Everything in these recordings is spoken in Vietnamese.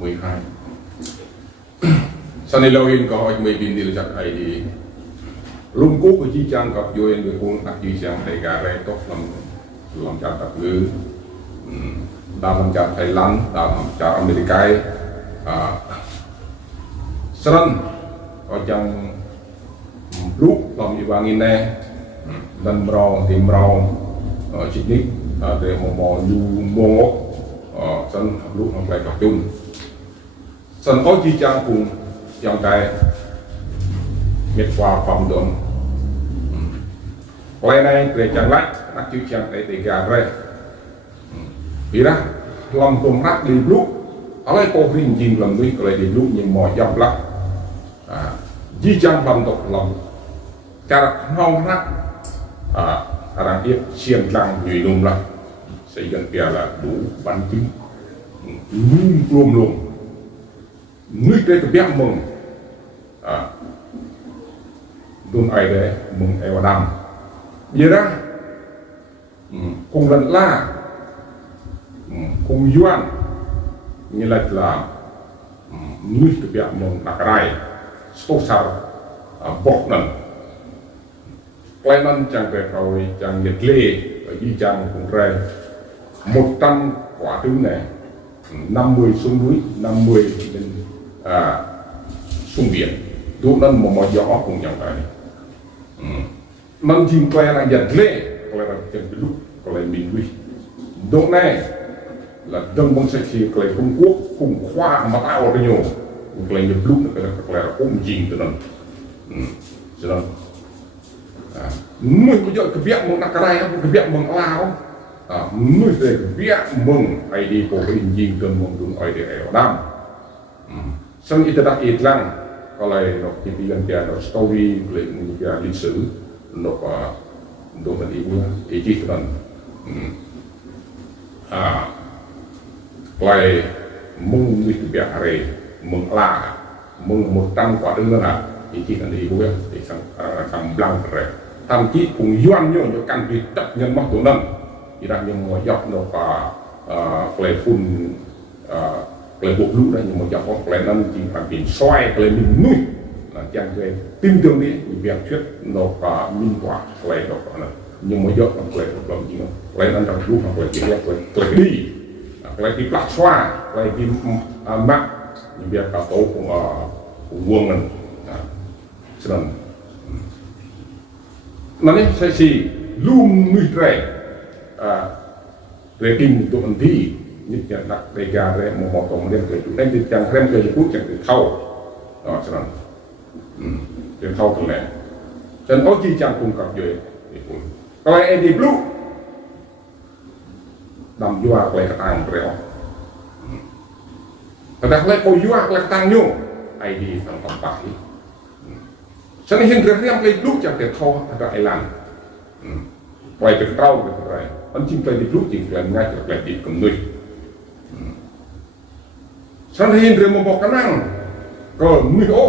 12 sau này lâu hiện có anh mới bin đi chặt ai đi lung cú của chi trang gặp vô người cũng đặt chi trang để gà rẻ tốt làm chặt tập ngữ đào làm chặt Thái Lan đào làm chặt America sân ở trong lúc làm gì vàng in nè lần rau tìm rau chỉ nít để mò nhu mò sân lúc không phải tập trung sân có chi trang cùng trong cái miệt qua phòng đường quay này để chẳng lách đặt chữ trang để gà rẻ vì đó lòng tôm rác đi lúc ở đây có hình gì làm nuôi cái đi lúc nhưng mò dọc lắm di trang làm tộc lòng cara không rác orang dia siang lang nhụy lùng lắm xây dựng bia là đủ văn chứng luôn luôn nuôi cái bia mừng luôn ai đấy mừng ai vào đam vậy đó cùng lần la cùng yuan như là nuôi cái bia mừng đặc rai số sao bọc nè quay năn chẳng về rồi chẳng nhật lê ở di chẳng cũng ra 100 quả trứng này 50 xuống núi 50 lên xuống biển tụ năn một gió cùng nhau này năn chim quay là nhật lê quay là chẳng cái lúc quay là mình huy độ này là đông bông sẽ khi quay Trung Quốc cùng khoa mà tao ở nhiều quay nhật lúc quay là cũng gì từ năn cho nên mình có giờ cái việc mừng đặc cái cái việc mừng lao mình về cái việc mừng ai đi cổ hình gì cần mừng đúng ai để ở đam xong ít đặt ít lăng có lại nó chỉ biên tiền nó story lại những lịch sử nó đồ mình ý chí tuần lại mừng như cái việc này mừng là mừng 100 quả trứng nữa là ý chí là đi vui để sang blanc rồi thậm chí cùng doan nhau cho căn việc tập nhân mắc tổn năng thì đang nhưng mà dọc nó cả cái phun cái bộ lũ đây nhưng mà dọc có cái năng chỉ phải bị xoay cái mình nuôi là chẳng cái tin tưởng đi việc thuyết nó cả minh quả cái đó cả nhưng mà dọc cái làm gì cái năng trong lúc cái chỉ cái đi cái cái plak xoa cái mắc những việc cả tổ cũng vuông mình cho nên nanti saya si lum nuôi rẻ rẻ kinh tụi anh thi như chẳng đặt đầy gà rẻ một tổng liên kết đây thì chẳng thêm cái phút chẳng được thâu đó cho nên được thâu từ này cho nên có chi chẳng cùng cặp dưới còn lại em đi blue đầm vua lại cái tàng rẻแต่ถ้าเลยโอยว่าเลยตั้งอยู่ไอดีสังคมปากฉันเห็นเรื่องเลยลูกจากเด็กเขาอะไรไอ้ลันปล่อยเป็นเต้าเป็นอะไรมันจริงเลยลูกจริงเลยง่ายจากเลยติดกับนุ้ยฉันเห็นเรื่องมาบอกกันนั่งก็นุ้ยโอ้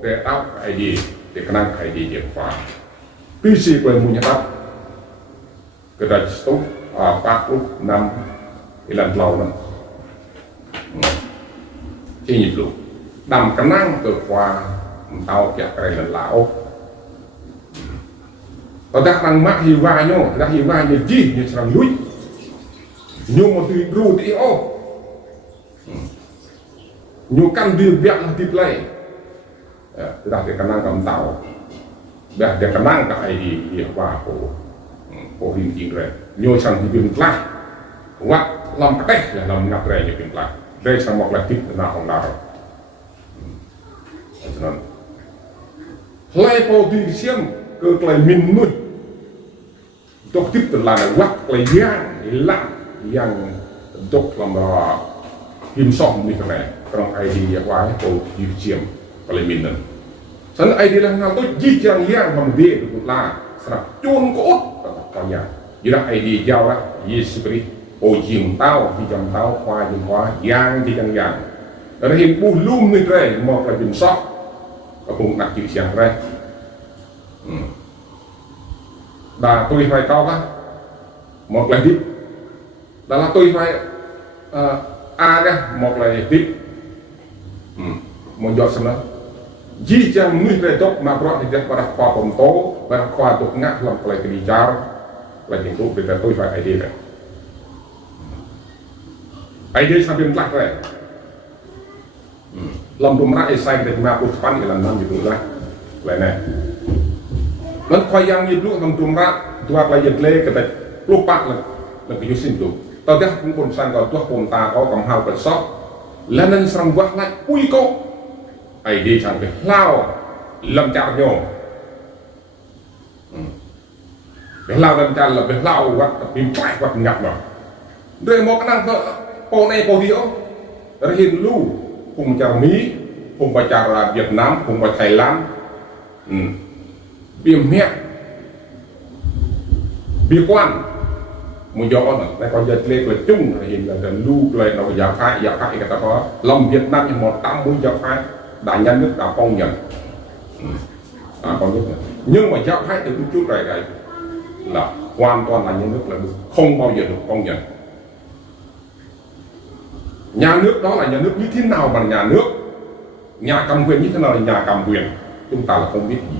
แต่เอาไอดีแต่กันนั่งไอดีเด็กฟ้าปีสี่เป็นมุญญาตก็ได้สต๊อกปากลูกนำไอ้ลันเรานั่นที่หยิบลูกดำกันนั่งเกิดว่าtao kẹt cái là lão tao đặt năng mắc hiu vai nhau đặt hiu vai như chi như thằng núi nhưng mà từ ru thì ô nhiều căn điều việc là tiếp lại đặt cái năng cầm tàu đặt cái năng cái gì việc qua của hình chính rồi nhiều thằng thì việc lạ hoặc làm cái là làm ngập rồi như việc lạ đây sang một là tiếp là không nào cho nên lại có đi xem cơ lại mình nuôi tốt tiếp từ là quát lại yang tốt làm kim song như thế này trong ai đi qua có đi xem lại mình nữa sẵn ai đi là nào tôi di chẳng yang bằng đi được là sẵn chôn cốt có nhà như là ai đi giao á gì spirit ô chìm tao thì chồng tao khoa chìm khoa yang thì chẳng yang ở đây hiện bu lum như thế một là kim song và cùng đặt chữ sáng ra và tôi phải cao á một là tiếp đó là tôi phải a ra một là tiếp một giọt sâm đó chỉ chẳng nuôi về tốt mà brought thì rất là khoa bom tố và khoa tục ngắt làm cái gì cháo là những thứ về tôi phải idea này idea sampai mutlak rồi làm đúng ra sai để mà bút pan cái làm năm như vậy này nó khoai yang như lúc làm đúng ratua lại giật lê cái này lúc bắt là cái yusin tu tao dah cũng còn sang còn tua còn ta có còn hao còn sót là nên sang quát lại ui cô idea chẳng cái lao làm chặt nhau cái lao làm chặt là cái lao quát phim phải quát ngập mà rồi một cái năng po này po điệu rồi hiện lu cùng chào Mỹ cùng với chào Việt Nam cùng với Thái Lan biếm hẹn biếm quan một gió này còn giật lên là chung là hiện là luเลยเราอยากให้cái đó lòng Việt Nam thì một tám mươi giáo phái đại nhân nước đã công nhận còn nhất nhưng mà giáo phái từ chút này là hoàn toàn là nhân nước là không bao giờ được công nhận. Nhà nước đó là nhà nước như thế nào mà nhà nước, nhà cầm quyền như thế nào là nhà cầm quyền, chúng ta là không biết gì.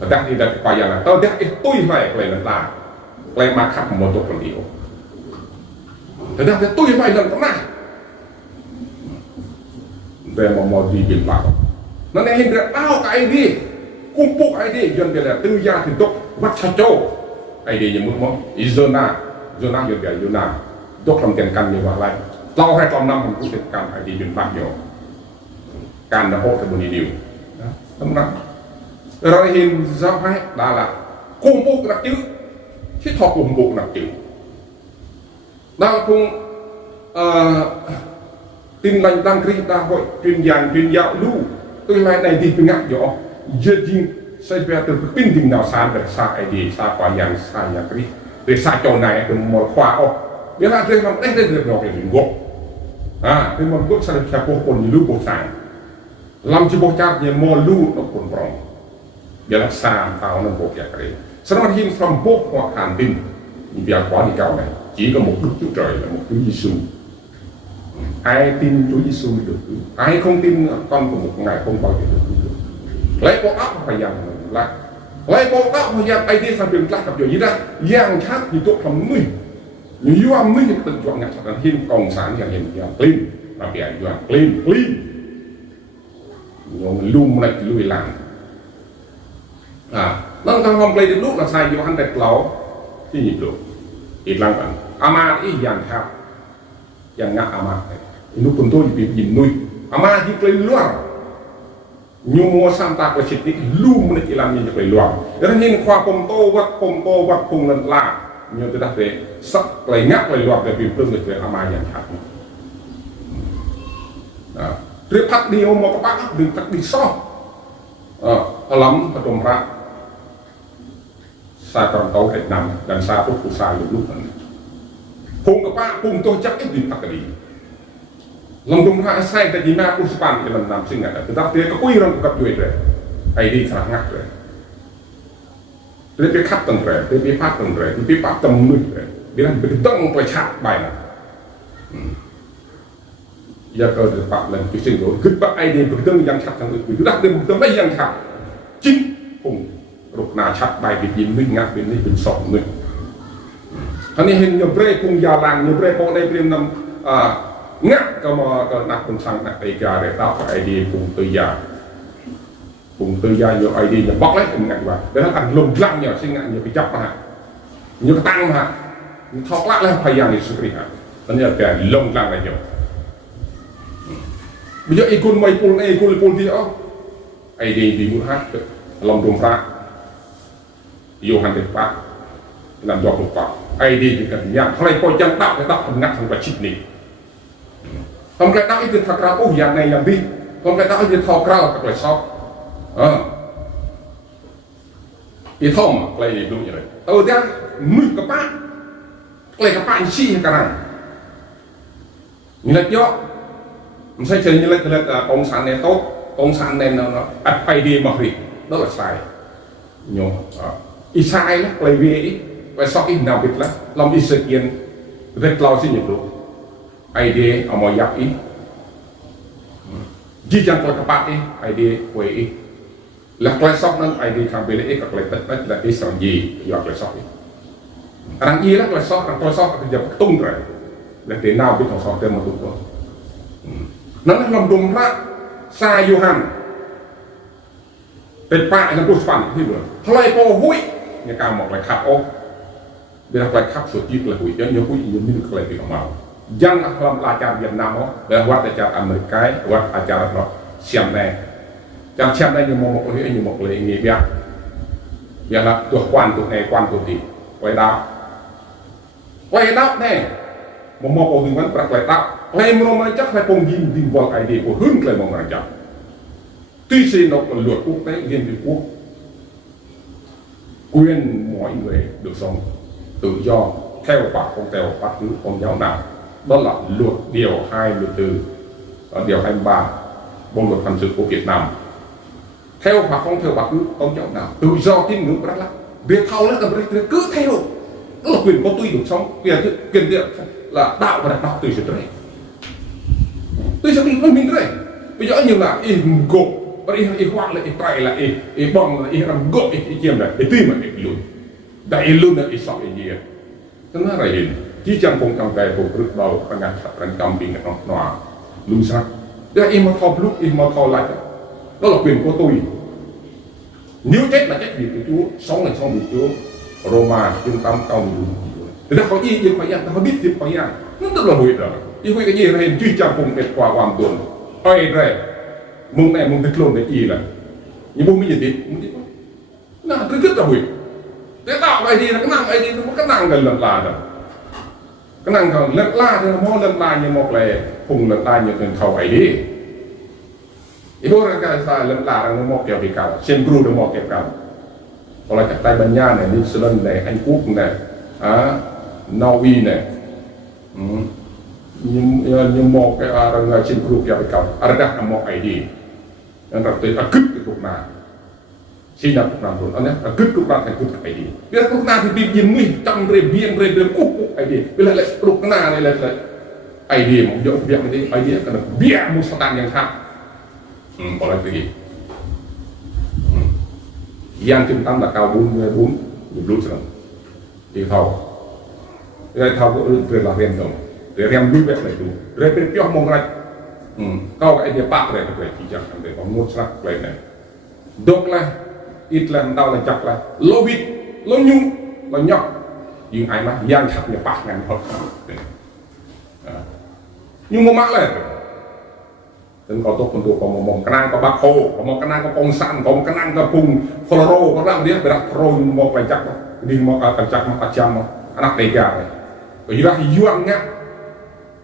Thật ra thì là phải là tôi biết tôi phải là lại mà khắc một chút phần yếu. Thật ra thì tôi phải là cái này về một gì biển bảo nó này hình ra bao cái đi cung phục ai đi dân về là tư gia thì tốt bắt cho châu ai đi như muốn mong zona dân về zona tốt làm tiền căn như vậyเราให้ความนำของผู้จัดการไอทีเป็นภาคเดียวการดำเนินการดีๆสำหรับเราเห็นเจ้าให้ได้ละกุมปุกหนักจืดที่ทอกุมปุกหนักจืดได้ละพงtin lành đang kri ta hội truyền giáo lưu tôi lại này thì ngạc nhỏ giờ chính sẽ về từ pin tình nào xa về xa ai đi xa qua yang xa nhà kri để xa chỗ này từ một khoa ô biết là đây làm đây được nhỏ cái gì gốc thì một bước sang theo bộ phận lưu bộ sản làm cho bộ chát như mò lưu ở phần rong biết là xa tao nên bộ kẹt đấy sau đó hin from bộ hoặc hàn tin việc quá thì cao này chỉ có một đức Chúa Trời là một Chúa Giêsu ai tin Chúa Giêsu mới được cứu ai không tin con của một ngày không bao giờ được cứu lấy bộ óc phải dàn lại lấy bộ óc phải dàn ai đi sang biển lại gặp điều gì đó giang khác như tốt lòng người như âm mới tự chọn ngặt là hin cộng sảnอย่างเห็นอย่างclean là bị ảnh hưởng clean nhưng luôn lại lùi làm nó không play được lúc là sai vô hắn đẹp lẩuที่หยิบลูกอีกหลังกันอามาอีอย่างครับอย่างงะอามานุกุนตัวยิบนุยอามาที่เปลือยล้วนยูมัวสามตากระชิดนี่ลุ่มในกีฬานี้จะเปลือยล้วนแล้วนี่ความปมโตวัดพงลันลาnhiều tôi đặt về sắc lại ngắt lại loạt về việc tương được về amaอย่างชัดเรื่องพักเดียวมองกับพักดึงพักดีซ้อล้ำประดมรักซาตอนโตเด็ดนำdanซาพุทธศาสลูกนั้นพุงกับป้าพุงตัวจักไอ้ดึงพักดีลองดูว่าไส้แต่ดีมากพุทธปานที่มันนำซึ่งไงแต่ตัดเตี้ยก็กุ้ยรังกับด้วยเลยไอ้ดีขนาดงักเลยdia pergi kat tentera, dia pergi pak tentera, dia pergi pak temu dia, bilang berdeng pecat bayar. Ya kalau dia pak lain pising tu, kita idea berdeng yang cat yang itu, dah dia berdeng lagi yang cat, cing, pun, ruk na cat bayar begini, ngap begini, begini sok ni. Kini hen nyebre pun jalan, nyebre pun ada beri nam ngap kalau nak pun sang nak tiga, dia tahu idea pun tiga. Cùng tư gia nhiều ID là bóc lấy cùng ngạch vào để nó thành lùng lăng nhiều sinh ngại nhiều cái chấp mà nhiều cái tăng mà thọc lắc lên phải dàn để xử lý hả nó như là cái lùng lăng này nhiều bây giờ ikun mày ikun thì ID thì muốn hát lòng đồng ra yêu hành thực pháp làm do một pháp ID thì cần nhang hôm nay coi chân đạo cái đạo ngắt thành quả chích này không cái đạo thì thật ra ô dạng này làm đi không cái đạo thì thọc ra là các loại sauอีท่อมอะไรดูอย่างไรเดี๋ยวมือกับป้าอะไรกับป้าชี้กันนั่นนี่แหละเยอะไม่ใช่เช่นนี่แหละองศาในโต๊ะองศาในนั้นอัดไปดีมากเลยนั่นแหละใส่โยมอีใส่แล้วอะไรเวอีไปซอกอีนาบิดแล้วลองอีสเกียนเรียกเราสิหยุดดูไอเดียเอามายักอี chỉ chẳng có các bạn ai đi quay là quay sóc nâng ai đi tham về lễ các lễ tết là cái sản gì do quay sóc rằng gì là quay sóc thì giờ tung rồi để thế nào biết thằng sóc tên một tụng nó là làm đùm ra sai vô hẳnเป็นป้าในผู้ฟังที่เหมือนทลายโปหุ้ยในการมองอะไรขับโอ้เวลาอะไรขับสุดยึดเลยหุ้ยยังหุ้ยยังไม่ได้อะไรไปของเรายังทำอาจารย์เวียดนามและวัดอาจารย์อเมริกาวัดอาจารย์เราเชียงแดงจำเชียงแดงยังมองอะไรยังมองอะไรอย่างเงี้ยอย่างละตัวควันตัวไหนควันตัวดีไว้ดาวแน่มองอะไรมันประกอบดาวอะไรมันจะใครปงยิงบอลไอเดียกูหึ่งเลยมองอะไรจับtuy nhiên nó còn luật quốc tế liên hiệp quốc quyền mọi người được sống tự do theo và không theo bất cứ tôn giáo nào, đó là luật điều 24 và điều 23 bộ luật hình sự của Việt Nam. Theo và không theo bất cứ tôn giáo nào, tự do tín ngưỡng rất là việc thâu là cầm cứ theo, đó là quyền của tôi được sống, quyền địa là đạo và đạo tôi sẽ trở tôi sẽ mình thế này bây giờ như là gộp khoan lại tay là bong là làm gội chiêm là tim là lùi đại luôn là sọ gì cho nó là gì chỉ chẳng cùng trong cái phục rực đầu các ngành sản cầm bị ngặt nọ lùi sát để mà thò lúc mà thò lại đó là quyền của tôi nếu chết là chết vì của Chúa sống là sống vì Chúa Roma trung tâm cao thì nó có gì nhưng phải nhận nó biết gì phải nhận nó tức là hủy rồi như cái gì này chỉ chẳng cùng cái quả hoàn tuần ơi rồi mông này mông thích luôn cái gì là nhưng mông bây giờ đi nó cứ rất là hủy thế tạo này thì là cái năng ấy thì nó cái năng gần lần là rồi cái năng còn lần la thì nó lần la như một là cùng lần la như lần thầu ấy đi itu orang kata lentara nó một kiểu bị cào xem guru nó một kiểu cào còn là các Tây Ban Nha này New Zealand này Anh Quốc này Norway này nhưng một cái orang trên guru kiểu bị cào ada là một ai đi nên là tôi cướp cái cục nào xin nhập cục nào rồi anh ấy cướp cục nào thành cướp ai đi bây giờ cục nào thì bị gì mi trong rê cục ai đi bây giờ lại cục nào này là ai đi một chỗ việc này ai đi cái là bia một số đàn yang khác boleh pergi. Yang chúng là cao 44 dulu sekarang. Di tahu. Dia tahu itu adalah rem dong. Dia rem dulu betul itu. Dia pergi mau ngerak. Kau kayak dia pak dia pergi kijak sampai kamu serak lainnya. Dok lah, itlah tahu lah cak lah. Lobit, lonyung, lonyok. Nhưng ai mà yang thật nhà pak ngàn thật. Nhưng mà mắc là dan kau tuh untuk kau ngomong kenang kau bako, kau mau kenang kau pongsan, kau mau kenang kau pung floro, kau bilang dia berat pro mau pencak, di mau pencak mau kacam anak tega, kau juga hiuangnya,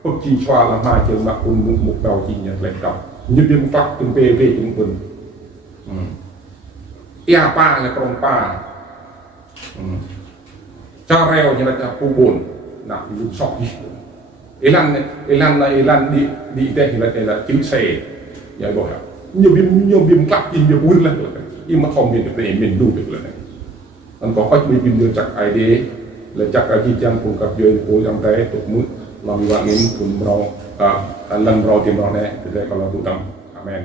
pergi soal lama je mak muk kau cinya lengkap, nyedih muka tung PV tung pun, iya pa le krong pa, careo nyerah kubun, nak hidup sok Ilan di teh là chữ xe vậy rồi nhiều biếm cắt thì nhiều buôn lên rồi nhưng mà không miền được miền đủ được rồi này anh có cách miền đưa chặt ai đi là chặt ai chỉ chẳng cùng cặp duyên của trong cái tục mũi làm việc nên cùngเราlầnเราtìmเราnày để còn là tụ tâm amen